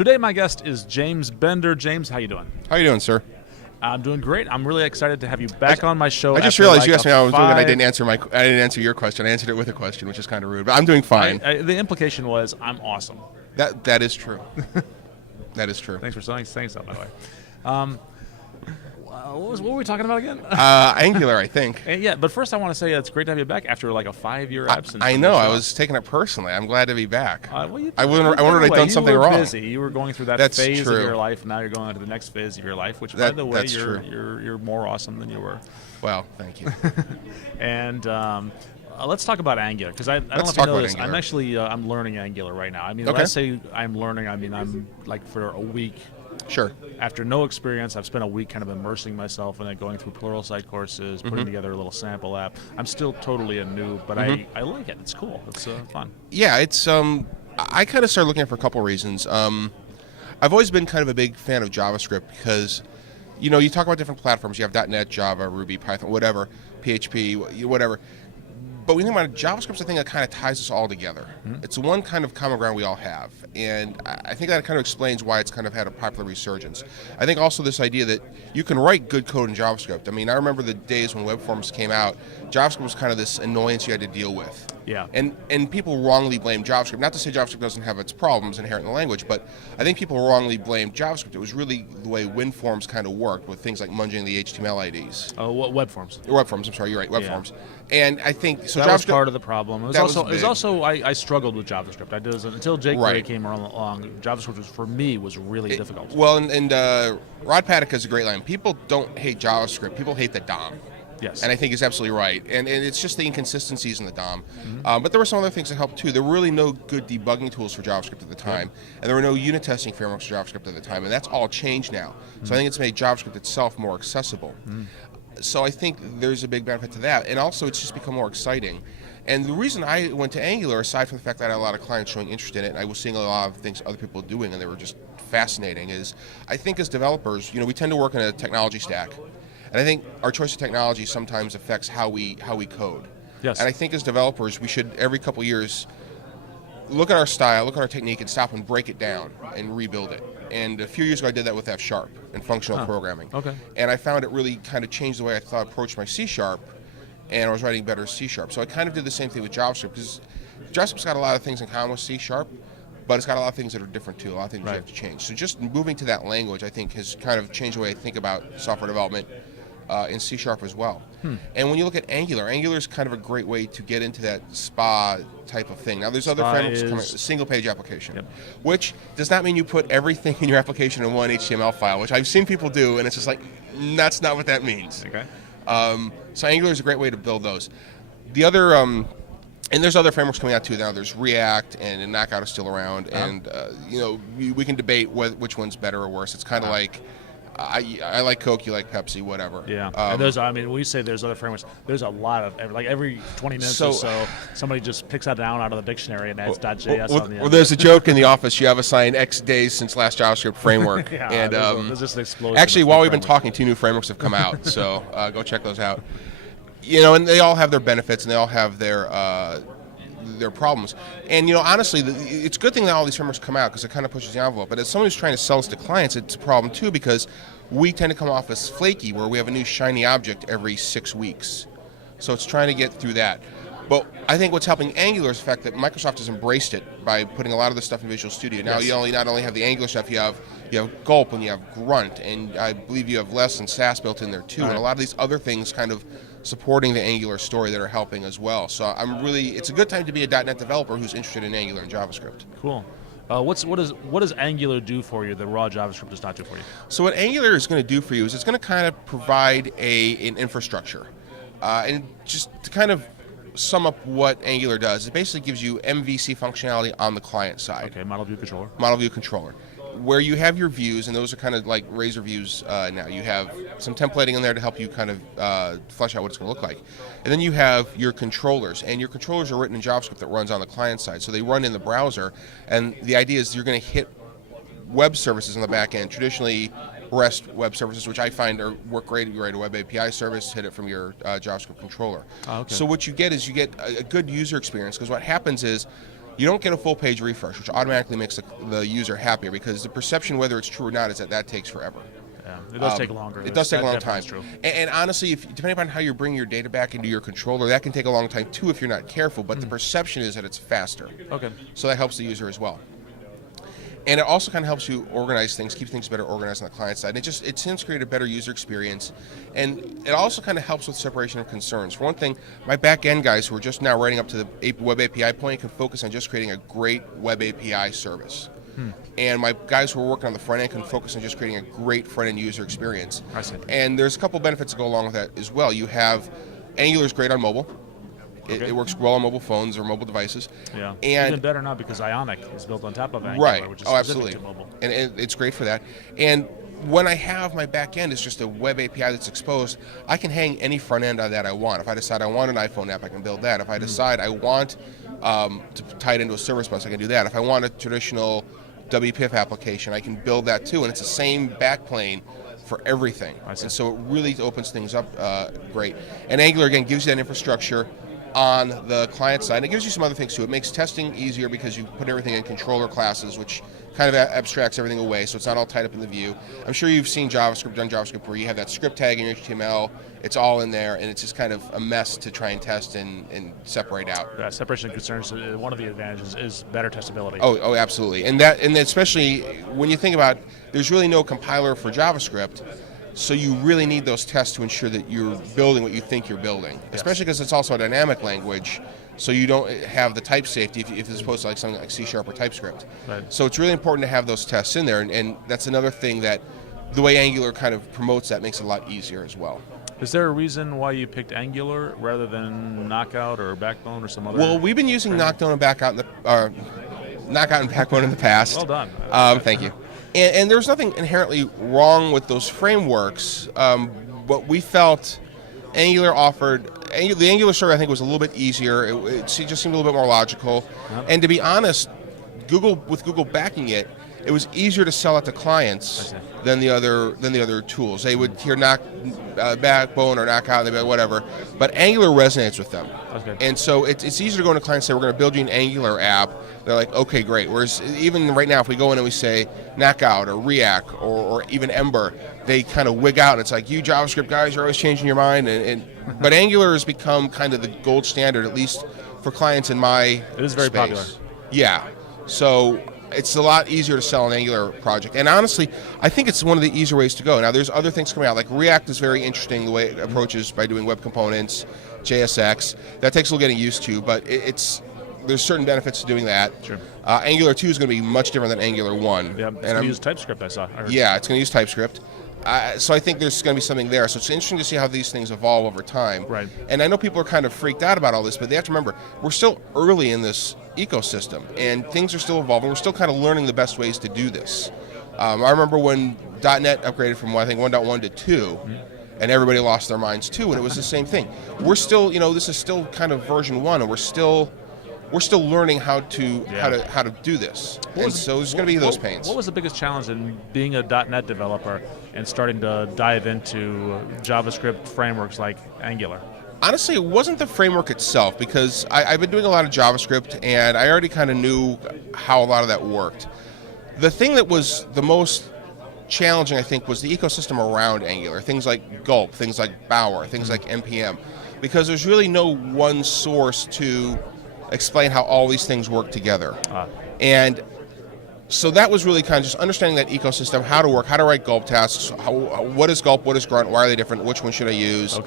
Today my guest is James Bender. James, how you doing? How you doing, sir? I'm doing great. I'm really excited to have you back on my show. I just realized you asked me how I was doing, and I didn't answer your question. I answered it with a question, which is kind of rude, but I'm doing fine. The implication was I'm awesome. That is true. That is true. Thanks for saying so, by the way. What were we talking about again? Angular, I think. Yeah, but first I want to say it's great to have you back after like a 5-year absence. I know. I was taking it personally. I'm glad to be back. I wondered if I'd done something wrong. Busy. You were going through that phase of your life, and now you're going on to the next phase of your life, which, by the way, you're more awesome than you were. Well, thank you. And let's talk about Angular, because I don't know if you know this. I'm actually I'm learning Angular right now. I mean, when I say I'm learning, I mean I'm like for a week. Sure. After no experience, I've spent a week kind of immersing myself in it, going through Pluralsight courses, putting together a little sample app. I'm still totally a noob, but I like it. It's cool. It's fun. Yeah, it's I kind of started looking at it for a couple reasons. I've always been kind of a big fan of JavaScript because, you talk about different platforms. You have .NET, Java, Ruby, Python, whatever, PHP, whatever. But when you think about it, JavaScript's the thing that kind of ties us all together. It's the one kind of common ground we all have. And I think that kind of explains why it's kind of had a popular resurgence. I think also this idea that you can write good code in JavaScript. I mean, I remember the days when web forms came out, JavaScript was kind of this annoyance you had to deal with. Yeah. And people wrongly blame JavaScript. Not to say JavaScript doesn't have its problems inherent in the language, but I think people wrongly blame JavaScript. It was really the way WinForms kind of worked with things like munging the HTML IDs. Oh, web forms. Web forms, I'm sorry, you're right, web forms. And I think so. That was part of the problem. It was also I struggled with JavaScript. I did until jQuery came along. JavaScript for me was really difficult. Well, and Rod Paddock has a great line. People don't hate JavaScript. People hate the DOM. Yes. And I think he's absolutely right. And it's just the inconsistencies in the DOM. But there were some other things that helped too. There were really no good debugging tools for JavaScript at the time. And there were no unit testing frameworks for JavaScript at the time. And that's all changed now. So I think it's made JavaScript itself more accessible. So I think there's a big benefit to that. And also it's just become more exciting. And the reason I went to Angular, aside from the fact that I had a lot of clients showing interest in it, and I was seeing a lot of things other people doing, and they were just fascinating, is I think as developers, we tend to work in a technology stack. And I think our choice of technology sometimes affects how we code. Yes. And I think as developers, we should every couple years look at our style, look at our technique, and stop and break it down and rebuild it. And a few years ago, I did that with F# and functional programming. Okay. And I found it really kind of changed the way I approached my C#, and I was writing better C#. So I kind of did the same thing with JavaScript, because JavaScript's got a lot of things in common with C#, but it's got a lot of things that are different too, a lot of things you have to change. So just moving to that language, I think, has kind of changed the way I think about software development in C# as well. And when you look at Angular is kind of a great way to get into that SPA type of thing. Now there's other frameworks coming, single page application, which does not mean you put everything in your application in one HTML file, which I've seen people do, and it's just like, that's not what that means. Okay. So Angular is a great way to build those. The other, and there's other frameworks coming out too now. There's React and Knockout is still around, and we can debate which one's better or worse. It's kind of like, I like Coke, you like Pepsi, whatever. Yeah. And when you say there's other frameworks, there's a lot of, every 20 minutes or so, somebody just picks that down out of the dictionary and adds .js on the end. Well, there's a joke in the office. You have assigned X days since last JavaScript framework. And there's just an explosion. Actually, while we've been talking, 2 new frameworks have come out, so go check those out. And they all have their benefits, and they all have their problems. And honestly, it's a good thing that all these frameworks come out, because it kind of pushes the envelope. But as someone who's trying to sell this to clients, it's a problem too, because we tend to come off as flaky, where we have a new shiny object every 6 weeks. So it's trying to get through that. But I think what's helping Angular is the fact that Microsoft has embraced it by putting a lot of the stuff in Visual Studio. Now you not only have the Angular stuff, you have Gulp and you have Grunt, and I believe you have Less and Sass built in there too, and a lot of these other things kind of supporting the Angular story that are helping as well. So it's a good time to be a .NET developer who's interested in Angular and JavaScript. Cool. What does Angular do for you that raw JavaScript does not do for you? So what Angular is going to do for you is it's going to kind of provide an infrastructure. And just to kind of sum up what Angular does, it basically gives you MVC functionality on the client side. Okay, model view controller. Model view controller. Where you have your views, and those are kind of like Razor views now. You have some templating in there to help you kind of flesh out what it's going to look like. And then you have your controllers, and your controllers are written in JavaScript that runs on the client side. So they run in the browser, and the idea is you're going to hit web services on the back end, traditionally REST web services, which I find work great. You write a web API service, hit it from your JavaScript controller. Okay. So what you get is a good user experience, because what happens is you don't get a full page refresh, which automatically makes the user happier because the perception, whether it's true or not, is that takes forever. Yeah, it does take longer. It does take a long time. True. And honestly, depending upon how you're bringing your data back into your controller, that can take a long time too if you're not careful. But the perception is that it's faster. Okay. So that helps the user as well. And it also kind of helps you organize things, keep things better organized on the client side. It tends to create a better user experience. And it also kind of helps with separation of concerns. For one thing, my back-end guys who are just now writing up to the web API point can focus on just creating a great web API service. And my guys who are working on the front end can focus on just creating a great front end user experience. I see. And there's a couple benefits that go along with that as well. You have Angular is great on mobile. It works well on mobile phones or mobile devices. Yeah. And even better now because Ionic is built on top of Angular, right. which is Oh, specific absolutely. to mobile. And it's great for that. And when I have my back end is just a web API that's exposed, I can hang any front end on that I want. If I decide I want an iPhone app, I can build that. If I decide I want to tie it into a service bus, I can do that. If I want a traditional WPF application, I can build that too. And it's the same backplane for everything. And so it really opens things up great. And Angular, again, gives you that infrastructure on the client side. And it gives you some other things too. It makes testing easier because you put everything in controller classes, which kind of abstracts everything away, so it's not all tied up in the view. I'm sure you've seen JavaScript, done JavaScript, where you have that script tag in your HTML, it's all in there, and it's just kind of a mess to try and test and separate out. Separation of concerns, one of the advantages is better testability. Oh, absolutely. And especially when you think about, there's really no compiler for JavaScript, so you really need those tests to ensure that you're building what you think you're building, especially because it's also a dynamic language, so you don't have the type safety if it's opposed to like something like C# or TypeScript. Right. So it's really important to have those tests in there, and that's another thing that the way Angular kind of promotes that makes it a lot easier as well. Is there a reason why you picked Angular rather than Knockout or Backbone or some other? Well, we've been using Knockout and Backbone in the past. Well done. Thank you. And there's nothing inherently wrong with those frameworks, but we felt Angular offered, the Angular story I think was a little bit easier. It just seemed a little bit more logical. Yep. And to be honest, with Google backing it, it was easier to sell it to clients than the other tools. They would hear Backbone or Knockout, and they'd be like, whatever. But Angular resonates with them. Okay. And so it's easier to go into clients and say, we're going to build you an Angular app. They're like, okay, great. Whereas even right now, if we go in and we say Knockout or React or even Ember, they kind of wig out. And it's like, you JavaScript guys are always changing your mind. But Angular has become kind of the gold standard, at least for clients in my It is very space. popular. Yeah. So it's a lot easier to sell an Angular project. And honestly, I think it's one of the easier ways to go. Now, there's other things coming out. Like React is very interesting, the way it approaches by doing web components, JSX. That takes a little getting used to, but there's certain benefits to doing that. Sure. Angular 2 is going to be much different than Angular 1. Yeah, it's going to use TypeScript, I heard. Yeah, it's going to use TypeScript. So I think there's going to be something there. So it's interesting to see how these things evolve over time. Right. And I know people are kind of freaked out about all this, but they have to remember, we're still early in this ecosystem, and things are still evolving. We're still kind of learning the best ways to do this. I remember when .NET upgraded from, I think, 1.1 to 2, and everybody lost their minds too, and it was the same thing. We're still, this is still kind of version 1, and we're still learning how to do this. And so there's going to be those pains. What was the biggest challenge in being a .NET developer and starting to dive into JavaScript frameworks like Angular? Honestly, it wasn't the framework itself, because I've been doing a lot of JavaScript, and I already kind of knew how a lot of that worked. The thing that was the most challenging, I think, was the ecosystem around Angular. Things like Gulp, things like Bower, things like NPM, because there's really no one source to explain how all these things work together. And so that was really kind of just understanding that ecosystem, how to work, how to write Gulp tasks, what is Gulp, what is Grunt, why are they different, which one should I use,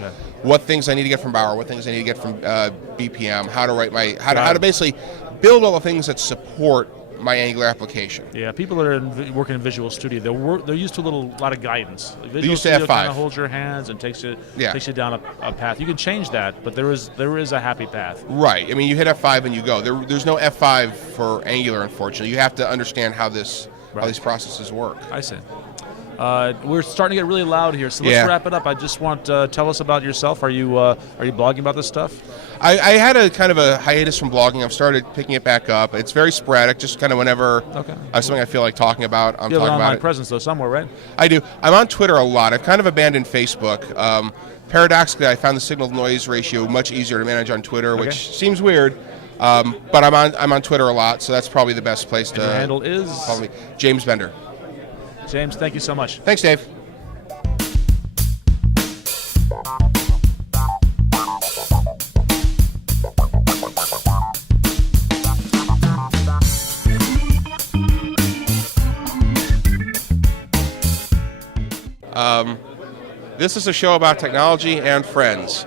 what things I need to get from Bower, what things I need to get from BPM, how to write how to basically build all the things that support my Angular application. Yeah, people that are working in Visual Studio, they're used to a lot of guidance. Visual used to Studio F5. kind of holds your hands and takes you down a path. You can change that, but there is a happy path. Right. I mean, you hit F5 and you go. There's no F5 for Angular, unfortunately. You have to understand how these processes work. I see. We're starting to get really loud here, so let's wrap it up. I just want to tell us about yourself. Are you blogging about this stuff? I had a kind of a hiatus from blogging. I've started picking it back up. It's very sporadic, just kind of whenever I have something I feel like talking about, I'm talking about it. You have an online presence, though, somewhere, right? I do. I'm on Twitter a lot. I've kind of abandoned Facebook. Paradoxically, I found the signal-to-noise ratio much easier to manage on Twitter, which seems weird. But I'm on Twitter a lot, so that's probably the best place to. Your handle is follow me. James Bender. James. Thank you so much. Thanks, Dave. This is a show about technology and friends.